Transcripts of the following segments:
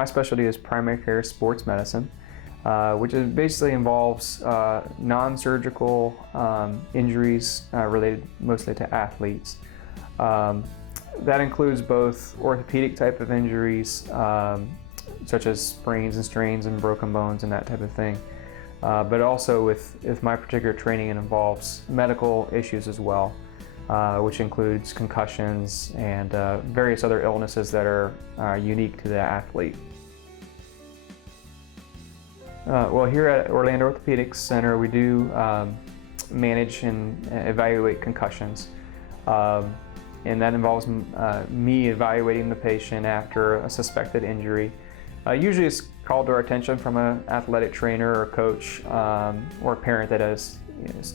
My specialty is primary care sports medicine, which basically involves non-surgical injuries related mostly to athletes. That includes both orthopedic type of injuries, such as sprains and strains and broken bones and that type of thing. But also with my particular training, it involves medical issues as well, which includes concussions and various other illnesses that are unique to the athlete. Well, here at Orlando Orthopaedic Center, we do manage and evaluate concussions. And that involves me evaluating the patient after a suspected injury. Usually it's called to our attention from an athletic trainer or coach or a parent that has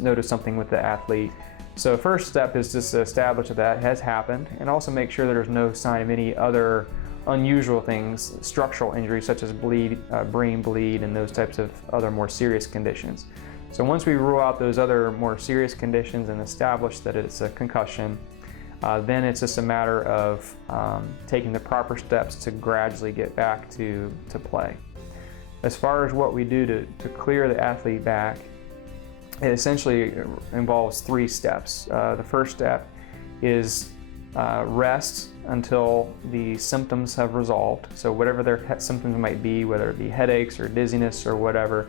noticed something with the athlete. So first step is just to establish that has happened and also make sure that there's no sign of any other unusual things, structural injuries such as brain bleed and those types of other more serious conditions. So once we rule out those other more serious conditions and establish that it's a concussion, then it's just a matter of taking the proper steps to gradually get back to play. As far as what we do to clear the athlete back, it essentially involves 3 steps. The first step is rest until the symptoms have resolved. So whatever their symptoms might be, whether it be headaches or dizziness or whatever,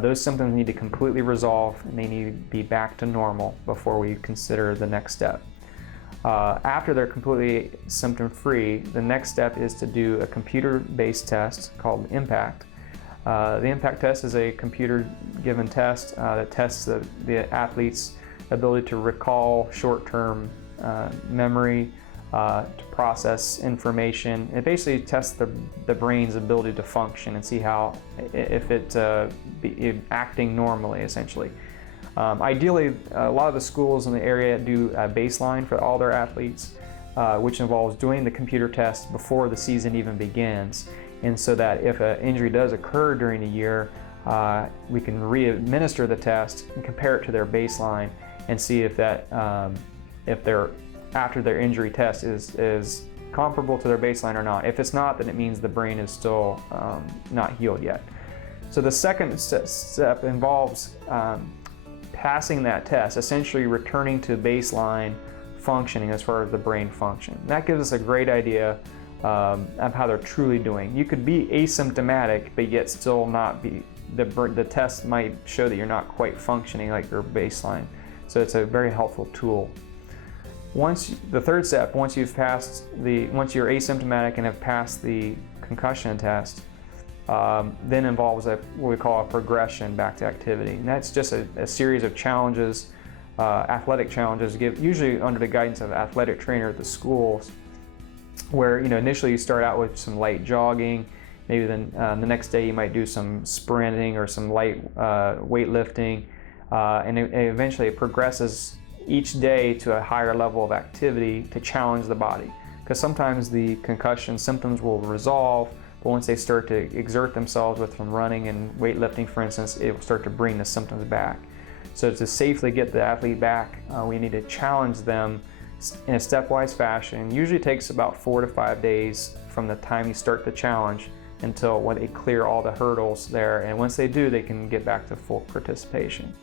those symptoms need to completely resolve and they need to be back to normal before we consider the next step. After they're completely symptom-free, the next step is to do a computer-based test called IMPACT. The IMPACT test is a computer-given test that tests the athlete's ability to recall short-term memory, to process information. It basically tests the brain's ability to function and see how, if it's acting normally, essentially. Ideally, a lot of the schools in the area do a baseline for all their athletes, which involves doing the computer test before the season even begins. And so that if an injury does occur during a year, we can re-administer the test and compare it to their baseline and see if that, after their injury test is comparable to their baseline or not. If it's not, then it means the brain is still not healed yet. So the second step involves passing that test, essentially returning to baseline functioning as far as the brain function. And that gives us a great idea of how they're truly doing. You could be asymptomatic, but yet still not be, the test might show that you're not quite functioning like your baseline. So it's a very helpful tool. The third step, once you're asymptomatic and have passed the concussion test, then involves what we call a progression back to activity. And that's just a series of challenges, athletic challenges, usually under the guidance of an athletic trainer at the schools, where initially you start out with some light jogging, maybe then the next day you might do some sprinting or some light weightlifting, and eventually it progresses each day to a higher level of activity to challenge the body. Because sometimes the concussion symptoms will resolve, but once they start to exert themselves with some running and weightlifting, for instance, it will start to bring the symptoms back. So to safely get the athlete back, we need to challenge them in a stepwise fashion. Usually it takes about 4 to 5 days from the time you start the challenge until when they clear all the hurdles there. And once they do, they can get back to full participation.